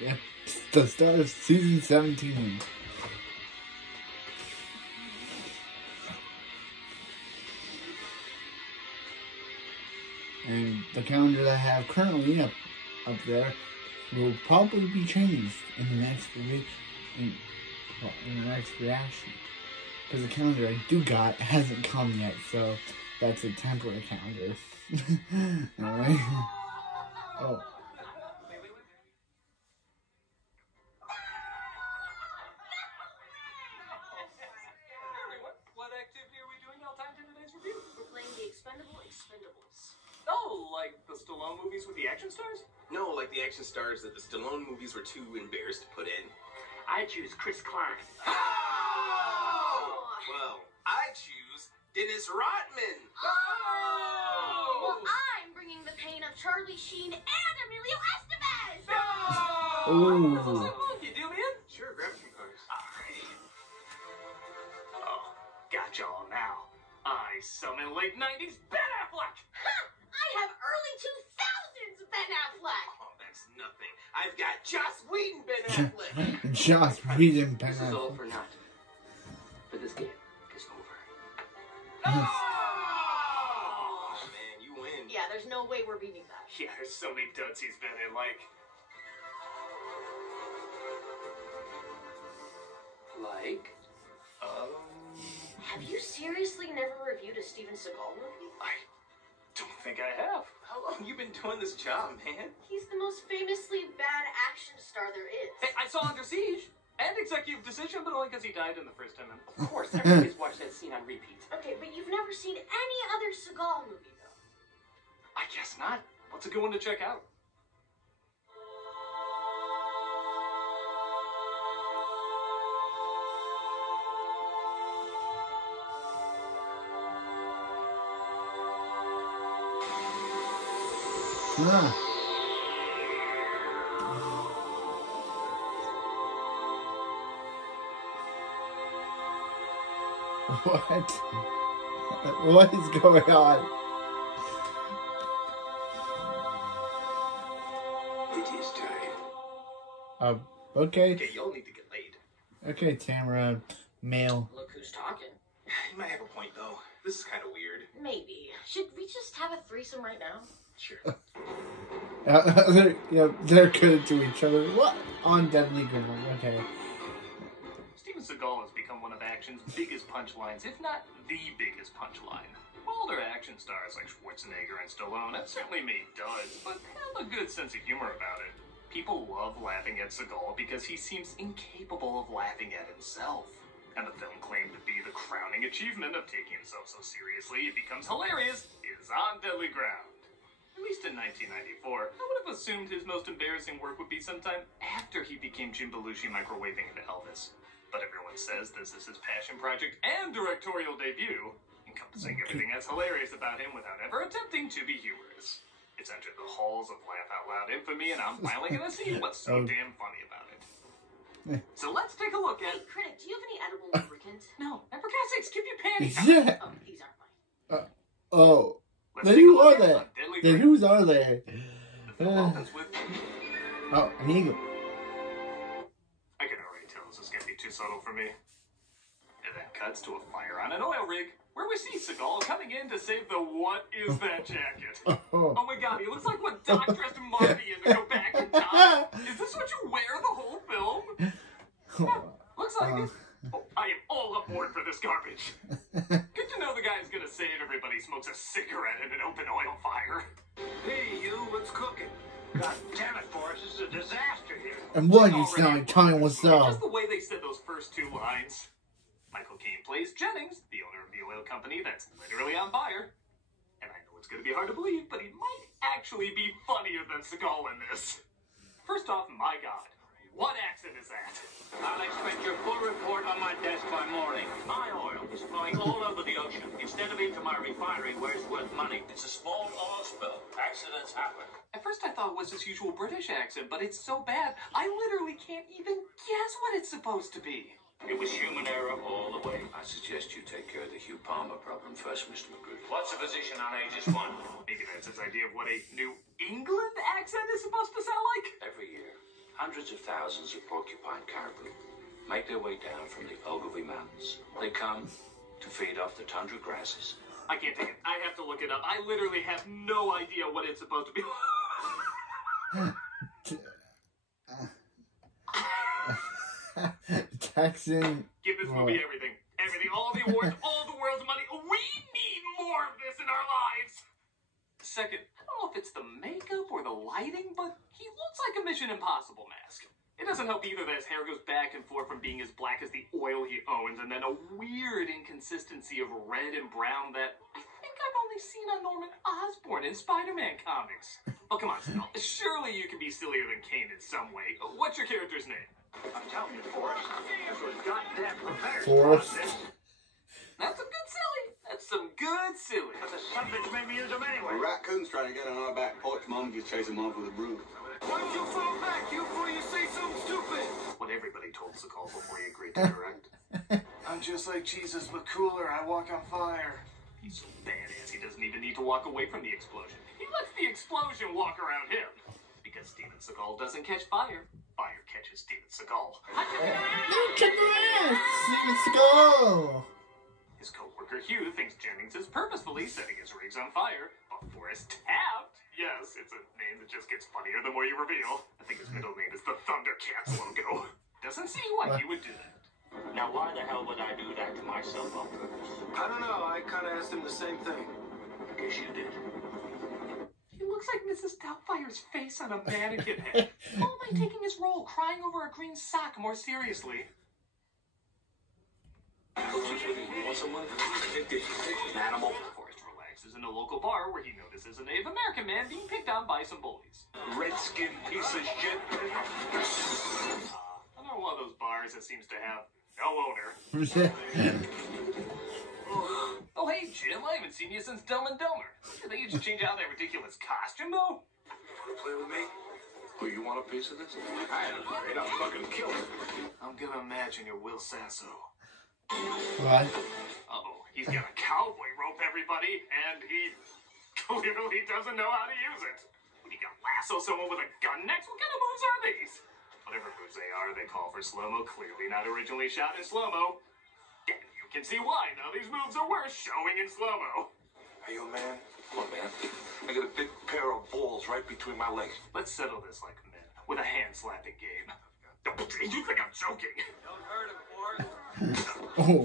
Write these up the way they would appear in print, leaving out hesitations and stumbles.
Yeah, the start of season 17. And the calendar that I have currently up there will probably be changed in the next week, in the next reaction. Because the calendar I do got hasn't come yet, so that's a temporary calendar. Alright. Oh. What activity are we doing all time in today's review? We're playing the Expendables. Oh, like the Stallone movies with the action stars? No, like the action stars that the Stallone movies were too embarrassed to put in. I choose Chris Klein. Oh! Well, I choose Dennis Rodman. Oh! Well, I'm bringing the pain of Charlie Sheen and Emilio Estevez. No! Ooh. You do me in? Sure, grab some cars. Alright. Oh, got y'all now. I summon late 90s Ben Affleck. Ha! I have early 2000s Ben Affleck. Oh, that's nothing. I've got Joss Whedon Ben Affleck. Joss Whedon Ben This is all Affleck. for naught. But this game is over. Oh, man, you win. Yeah, there's no way we're beating that. Yeah, there's so many duds he's been in, like... Have you seriously never reviewed a Steven Seagal movie? I don't think I have. How long you been doing this job, man? He's the most famously bad action star there is. Hey, I saw Under Siege and Executive Decision, but only because he died in the first 10 minutes. Of course, everybody's watched that scene on repeat. Okay, but you've never seen any other Seagal movie, though. I guess not. What's a good one to check out? Ah. What? What is going on? It is time. Okay. Okay, y'all need to get laid. Okay, Tamara, male. Look who's talking. You might have a point, though. This is kind of weird. Maybe. Should we just have a threesome right now? Sure. They're good to each other. What? On Deadly Ground. Okay. Steven Seagal has become one of action's biggest punchlines, if not the biggest punchline. Older action stars like Schwarzenegger and Stallone have certainly made duds, but have a good sense of humor about it. People love laughing at Seagal because he seems incapable of laughing at himself. And the film claimed to be the crowning achievement of taking himself so seriously it becomes hilarious is On Deadly Ground. At least in 1994, I would have assumed his most embarrassing work would be sometime after he became Jim Belushi microwaving into Elvis. But everyone says this is his passion project and directorial debut, encompassing everything that's hilarious about him without ever attempting to be humorous. It's entered the halls of laugh out loud infamy, and I'm finally gonna see what's so damn funny about it. So let's take a look Hey, at... Critic, do you have any edible lubricant? No, and for God's sakes, keep your panties on. Yeah. Oh, these aren't mine. Oh. Let's Then take a who look are at they? On Deadly Then Ground. whose are they? The film opens with... Oh, an eagle. I can already tell this is gonna be too subtle for me. And then cuts to a fire on an oil rig, where we see Seagal coming in to save the what is that jacket? Oh. Oh my god, he looks like what Doc dressed Marty in to go back in time. Is this what you wear the whole film? Yeah, looks like it. Oh, I am all aboard for this garbage. Good to know the guy's gonna save everybody smokes a cigarette in an open oil fire. Hey, you, what's cooking? God damn it, Forrest, this is a disaster here. And what you sound like telling what's Just up? the way they said those first two lines. Michael Caine plays Jennings, the owner of the oil company that's literally on fire. And I know it's going to be hard to believe, but he might actually be funnier than Seagal in this. First off, my god, what accent is that? I'll expect your full report on my desk by morning. My oil is flowing all over the ocean. Instead of into my refinery where it's worth money. It's a small oil spill. Accidents happen. At first I thought it was his usual British accent, but it's so bad, I literally can't even guess what it's supposed to be. It was human error all the way. I suggest you take care of the Hugh Palmer problem first, Mr. McGriff. What's the position on Aegis 1? Maybe that's his idea of what a New England accent is supposed to sound like? Every year, Hundreds of thousands of porcupine caribou make their way down from the laughably mountains. They come to feed off the tundra grasses. I can't take it. I have to look it up. I literally have no idea what it's supposed to be. Texan. Give this movie everything. Everything. All the awards, all the world's money. We need more of this in our lives. Second, I don't know if it's the makeup or the lighting, but he looks like a Mission Impossible mask. It doesn't help either that his hair goes back and forth from being as black as the oil he owns, and then a weird inconsistency of red and brown that I think I've only seen on Norman Osborn in Spider-Man comics. Oh, come on, Snell. Surely you can be sillier than Kane in some way. What's your character's name? I'm telling you, Forrest, this was goddamn prepared. Forrest. That's some good silly. That's some good silly. But the son of a bitch made me use them anyway. The raccoon's trying to get on our back porch. Mom just chased him off with a broom. Why don't you fall back, you, before you say something stupid? What everybody told Segal before he agreed to direct. I'm just like Jesus, but cooler. I walk on fire. He's so badass, he doesn't even need to walk away from the explosion. He lets the explosion walk around him. Because Steven Seagal doesn't catch fire. Fire catches Steven Seagal. Check your ass! Steven Seagal! His co-worker Hugh thinks Jennings is purposefully setting his rigs on fire, but Forrest tapped. Yes, it's a name that just gets funnier the more you reveal. I think his middle name is the Thundercats logo. Doesn't see why he would do that. Now, why the hell would I do that to myself on purpose? I don't know. I kind of asked him the same thing. Guess you did. He looks like Mrs. Doubtfire's face on a mannequin head. How am I taking his role, crying over a green sock more seriously? You want someone? An animal? Forrest relaxes in a local bar where he notices a Native American man being picked on by some bullies. Redskin piece of shit. Another one of those bars that seems to have no owner. Oh, hey, Jim, I haven't seen you since Dumb and Dumber. I think you should change out that ridiculous costume, though. Want to play with me? Oh, you want a piece of this? I ain't afraid. I'll fucking kill him. I'm gonna imagine you're Will Sasso. What? Uh-oh, he's gonna cowboy rope everybody, and he clearly doesn't know how to use it. Would he gonna lasso someone with a gun next? What kind of moves are these? Whatever moves they are, they call for slow-mo, clearly not originally shot in slow-mo. And you can see why now these moves are worth showing in slow-mo. Are you a man? What, man? I got a big pair of balls right between my legs. Let's settle this like men, with a hand-slapping game. You think I'm joking? Don't hurt him, Forrest. Oh.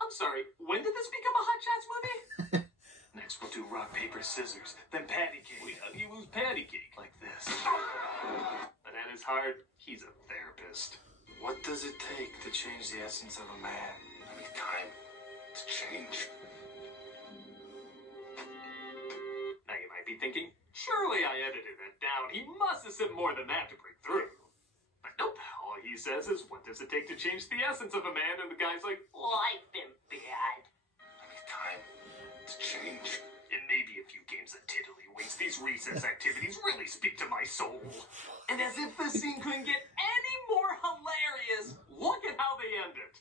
I'm sorry, when did this become a Hot Shots movie? Next we'll do rock, paper, scissors, then patty cake. Wait, how do you lose patty cake? Like this. But at his heart, he's a therapist. What does it take to change the essence of a man? I need time to change. Now you might be thinking, surely I edited that down. He must have said more than that to break through. But nope, all he says is, what does it take to change the essence of a man? And the guy's like, well, I've been bad. I need time to change. And maybe a few games of tiddlywinks. These recess activities really speak to my soul. And as if the scene couldn't get any more hilarious, look at how they end it.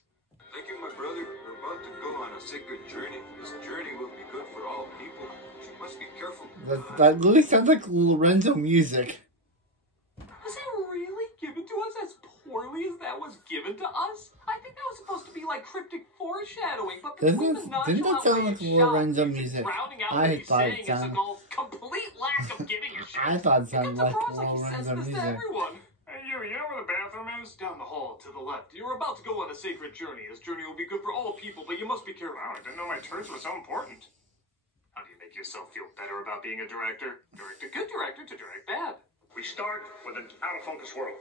Thank you, my brother. We're about to go on a sacred journey. This journey will be good for all people. You must be careful. That really sounds like Lorenzo music. Was it really given to us as poorly as that was given to us? I think that was supposed to be like cryptic foreshadowing, but between the Didn't that sound like Lorenzo shot, music? drowning out I what he's thought it saying is a sounded. goal, complete lack of giving a shit. I thought it It sounded comes like across like he says Lorenzo this to music. everyone. Hey, you know where the bathroom is? Down the hall, to the left. You're about to go on a sacred journey. This journey will be good for all people, but you must be careful. Oh, I didn't know my turns were so important. How do you make yourself feel better about being a director? Direct a good director to direct bad. We start with an out-of-focus world.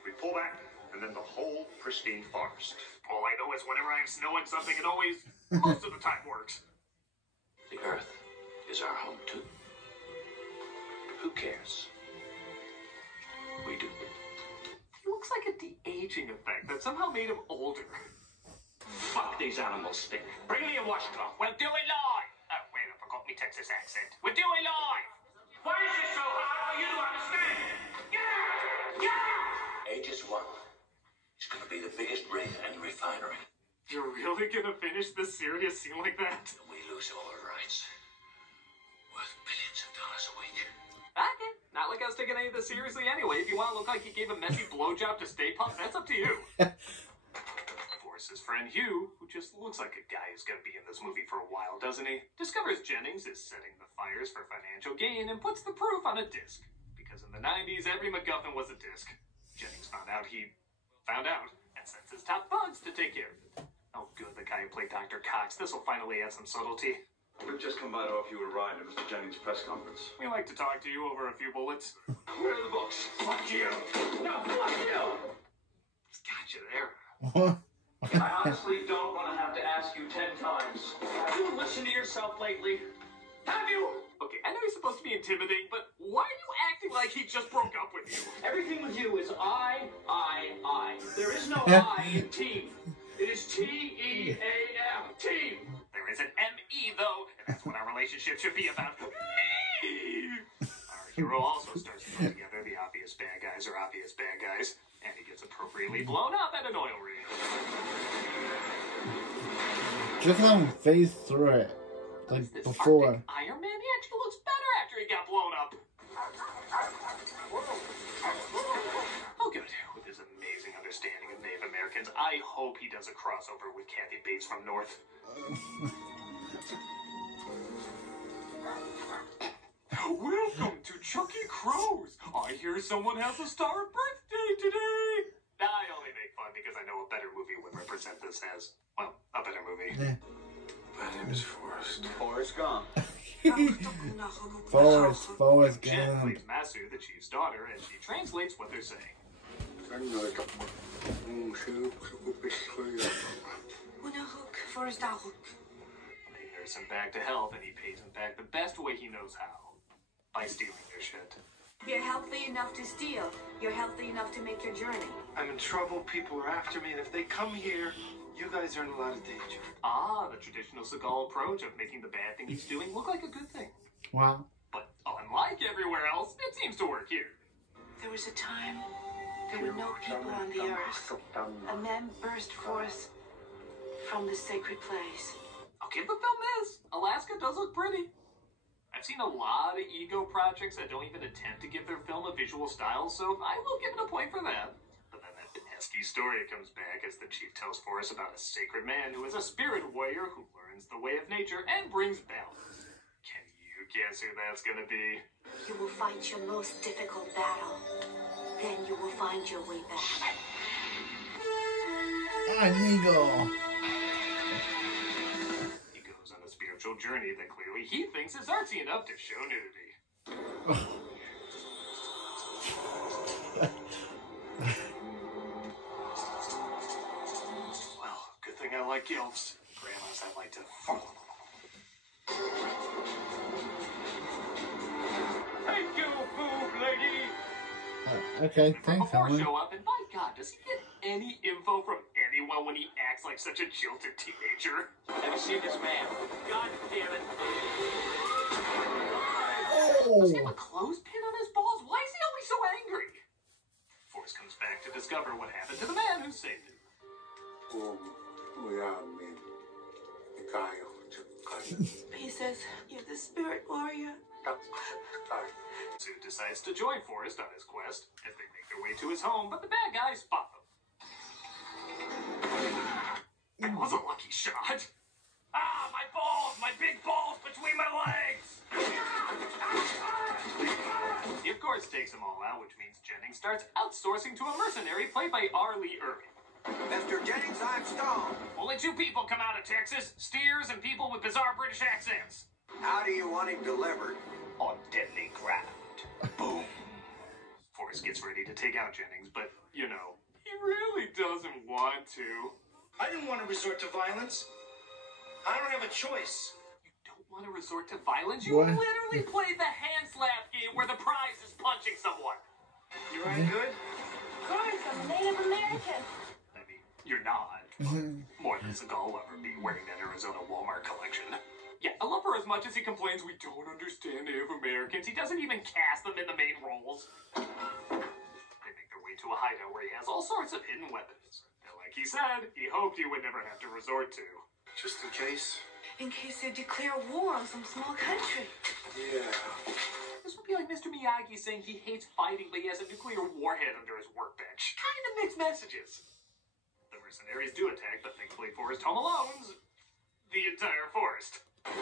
We pull back, and then the whole pristine forest. All I know is whenever I'm snowing something, it always, most of the time, works. The Earth is our home, too. Who cares? We do. He looks like a de-aging effect that somehow made him older. Fuck, these animals stink. Bring me a washcloth. We'll do it live. Oh, wait, I forgot me Texas accent. We'll do it live. Why is it so hard for you to understand? Yeah! Yeah! Aegis 1 is going to be the biggest rig and refinery. You're really gonna finish this serious scene like that? We lose all our rights. Worth billions of dollars a week. Okay, now not like I was taking any of this seriously anyway. If you want to look like he gave a messy blowjob to Stay Puft, that's up to you. Forrest's friend Hugh, who just looks like a guy who's going to be in this movie for a while, doesn't he? Discovers Jennings is setting the fires for financial gain and puts the proof on a disc. Because in the 90s, every MacGuffin was a disc. Jennings found out and sends his top thugs to take care of it. Oh, good, the guy who played Dr. Cox. This will finally add some subtlety. We've just come by to offer you a ride at Mr. Jennings' press conference. We like to talk to you over a few bullets. Where are the books? Fuck you! No, fuck you! He's got you there. What? I honestly don't want to have to ask you 10 times. Have you listened to yourself lately? Have you? Okay, I know you're supposed to be intimidating, but why are you acting like he just broke up with you? Everything with you is I. There is no I in team. It is T-E-A-M. Team. There is an M-E, though, and that's what our relationship should be about. Our hero also starts to put together the obvious bad guys are obvious bad guys, and he gets appropriately blown up at an oil rig. Just let him phase through it. Like This before. Arctic Iron Man, he actually looks better after he got blown up. Oh, good. With his amazing understanding of Native Americans, I hope he does a crossover with Kathy Bates from North. Welcome to Chucky Crow's. I hear someone has a star birthday today. I only make fun because I know a better movie would represent this as, well, a better movie. Yeah. My name is Forrest. Forrest Gump. Forrest Jen Gump. plays Masu, the chief's daughter, and she translates what they're saying. They nurse him back to health, and he pays him back the best way he knows how. By stealing their shit. You're healthy enough to steal. You're healthy enough to make your journey. I'm in trouble, people are after me, and if they come here, you guys are in a lot of danger. Ah, the traditional Seagal approach of making the bad thing he's doing look like a good thing. Wow. But unlike everywhere else, it seems to work here. There was a time there were no people on the earth. A man burst forth from the sacred place. I'll give the film this. Alaska does look pretty. I've seen a lot of ego projects that don't even attempt to give their film a visual style, so I will give it a point for that. But then that pesky story comes back as the chief tells Forrest about a sacred man who is a spirit warrior who learns the way of nature and brings balance. Can you guess who that's gonna be? You will fight your most difficult battle. Then you will find your way back. An eagle. He goes on a spiritual journey that clearly he thinks is artsy enough to show nudity. Well, good thing I like gilfs. Grandmas I like to... Thank you, boob lady. Okay, thanks, Before Emily. show up, and by God, does he get any info from anyone when he acts like such a jilted teenager? Have you seen this man? God damn it. Does he have a clothespin on his balls? Why is he always so angry? Forrest comes back to discover what happened to the man who saved him. He says, you're the spirit warrior. Sue decides to join Forrest on his quest as they make their way to his home, but the bad guys spot them. That was a lucky shot. Ah, my balls! My big balls between my legs! He, of course, takes them all out, which means Jennings starts outsourcing to a mercenary played by R. Lee Irving. Mr. Jennings, I'm stoned. Only 2 people come out of Texas, steers and people with bizarre British accents. How do you want him delivered? On deadly ground. Boom. Forrest gets ready to take out Jennings, but, you know, he really doesn't want to. I didn't want to resort to violence. I don't have a choice. You don't want to resort to violence? You What? literally played the hand slap game where the prize is punching someone. You right good? Of course, I'm a Native American. I mean, you're not. But more than Seagal will ever be wearing that Arizona Walmart collection. Yeah, I love her as much as he complains we don't understand Native Americans. He doesn't even cast them in the main roles. They make their way to a hideout where he has all sorts of hidden weapons that, like he said, he hoped he would never have to resort to. Just in case? In case they declare war on some small country. Yeah. This would be like Mr. Miyagi saying he hates fighting, but he has a nuclear warhead under his workbench. Kind of mixed messages. The mercenaries do attack, but thankfully Forrest Home owns the entire forest. On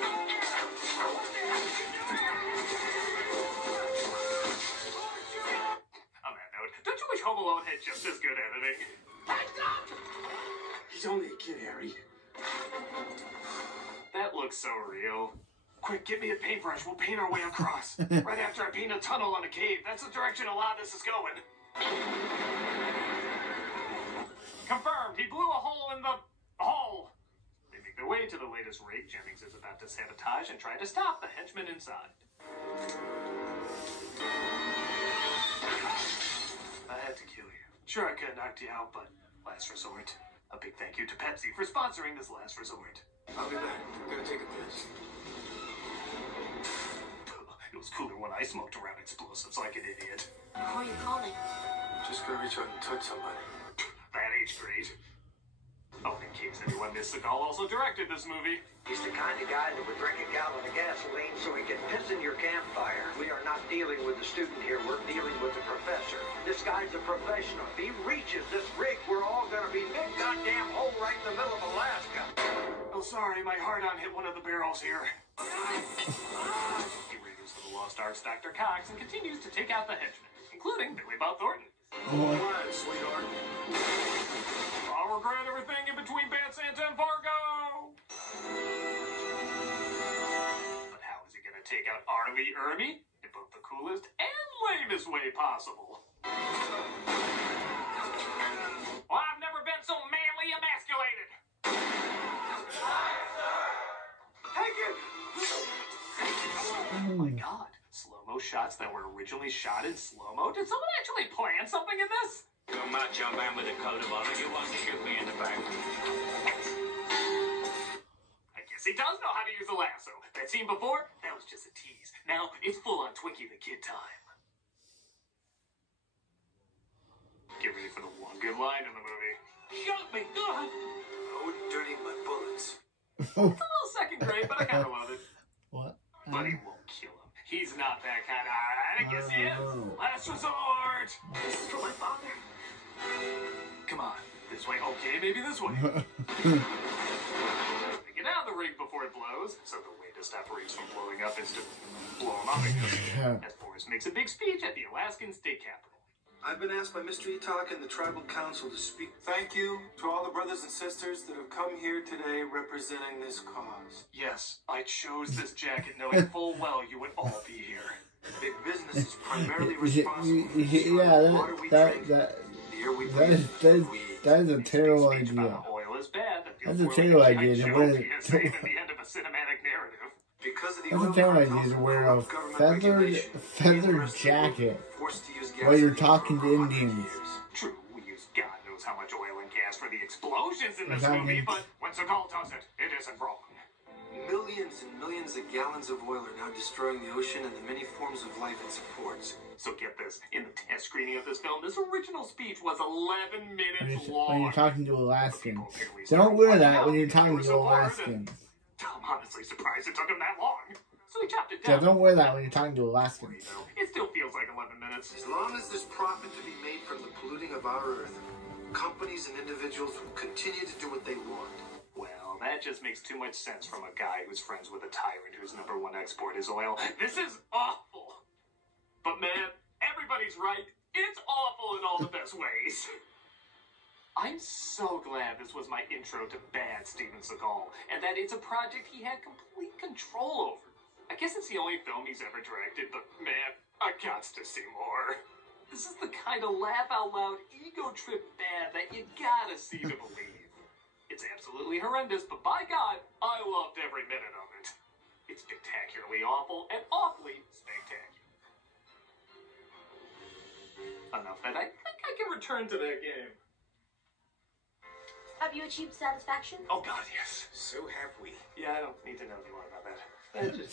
that note, don't you wish Home Alone had just as good editing? He's only a kid, Harry. That looks so real. Quick, get me a paintbrush. We'll paint our way across. Right after I paint a tunnel on a cave. That's the direction a lot of this is going. Confirmed. He blew a hole in the hole. They make their way to the latest rig. Jennings is about to sabotage and try to stop the henchmen inside. I had to kill you. Sure, I could have knocked you out, but last resort. A big thank you to Pepsi for sponsoring this last resort. I'll be back. I'm gonna take a piss. It was cooler when I smoked around explosives like an idiot. Who are you calling? Just gonna reach out and touch somebody. That aged great. Oh, in case anyone missed, Segal also directed this movie. He's the kind of guy that would drink a gallon of gasoline so he can piss in your campfire. We are not dealing with the student here. We're dealing with the professor. This guy's a professional. If he reaches this rig, we're all going to be mid-goddamn hole right in the middle of Alaska. Oh, sorry, my hard-on hit one of the barrels here. He radios to the Lost Arts Dr. Cox and continues to take out the henchmen, including Billy Bob Thornton. All right, sweetheart. I'll regret everything in between Bad Santa and Fargo! But how is he gonna take out Arlie Ermy in both the coolest and lamest way possible? Well, I've never been so manly emasculated! Take it! Oh my god, slow-mo shots that were originally shot in slow-mo? Did someone actually plan something in this? You're a macho man with a coat of honor. You want to shoot me in the back? I guess he does know how to use a lasso. That scene before, that was just a tease. Now, it's full-on Twinkie the Kid time. Get ready for the one good line in the movie. Shoot me, God! I wouldn't dirty my bullets. It's a little second grade, but I kind of love it. What? But he won't kill him. He's not that kind of... I guess he is. Last resort! This is for my father. Come on. This way. Okay, maybe this way. Get out of the rig before it blows. So the way to stop rigs from blowing up is to blow them up again. As Forrest makes a big speech at the Alaskan State Capitol. I've been asked by Mr. Etok and the Tribal Council to speak. Thank you to all the brothers and sisters that have come here today representing this cause. Yes, I chose this jacket knowing full well you would all be here. Big business is primarily responsible for Yeah, the water we drink, the air we that breathe, is a terrible Speech idea. about oil is bad. That's a terrible idea to wear. At the end of a cinematic narrative. Because of the That's a oil terrible cartels idea to and wear a government feathered regulation, jacket forced to use while you're gasoline talking for to 100 Indians. years. True, we use God knows how much oil and gas for the explosions in this Exactly. movie, but when Segal does it, it isn't wrong. Millions and millions of gallons of oil are now destroying the ocean and the many forms of life it supports. So get this, in the test screening of this film, this original speech was 11 minutes when long. you're talking to Alaskans. Don't wear that when you're talking to Alaskans. I'm honestly surprised it took him that long. So he chopped it Yeah, down. don't wear that when you're talking to Alaskans. It still feels like 11 minutes. As long as there's profit to be made from the polluting of our earth, companies and individuals will continue to do what they want. Well, that just makes too much sense from a guy who's friends with a tyrant whose #1 export is oil. This is awful. But man, everybody's right. It's awful in all the best ways. I'm so glad this was my intro to bad Steven Seagal, and that it's a project he had complete control over. I guess it's the only film he's ever directed, but man, I gots to see more. This is the kind of laugh-out-loud, ego-trip bad that you gotta see to believe. It's absolutely horrendous, but by God, I loved every minute of it. It's spectacularly awful and awfully spectacular. Enough that I think I can return to that game. Have you achieved satisfaction? Oh God, yes. So have we. Yeah, I don't need to know any more about that.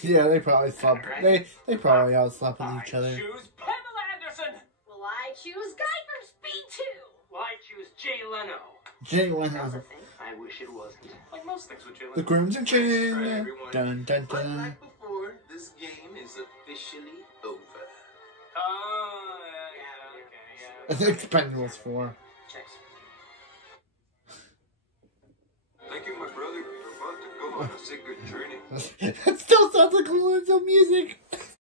Yeah, they probably slept. They probably all slept with each other. I choose Pamela Anderson. Well, I choose Guy from Speed 2. Well, I choose Jay Leno. Jay Leno. I wish it wasn't. Like most Those things would chill. The Crimson Chin. Right, everyone. Dun dun But dun. like before, this game is officially over. Oh, yeah, okay, yeah. Expendables 4. Checks. Thank you, my brother. We're about to go on a sacred journey. That still sounds like Alonso music.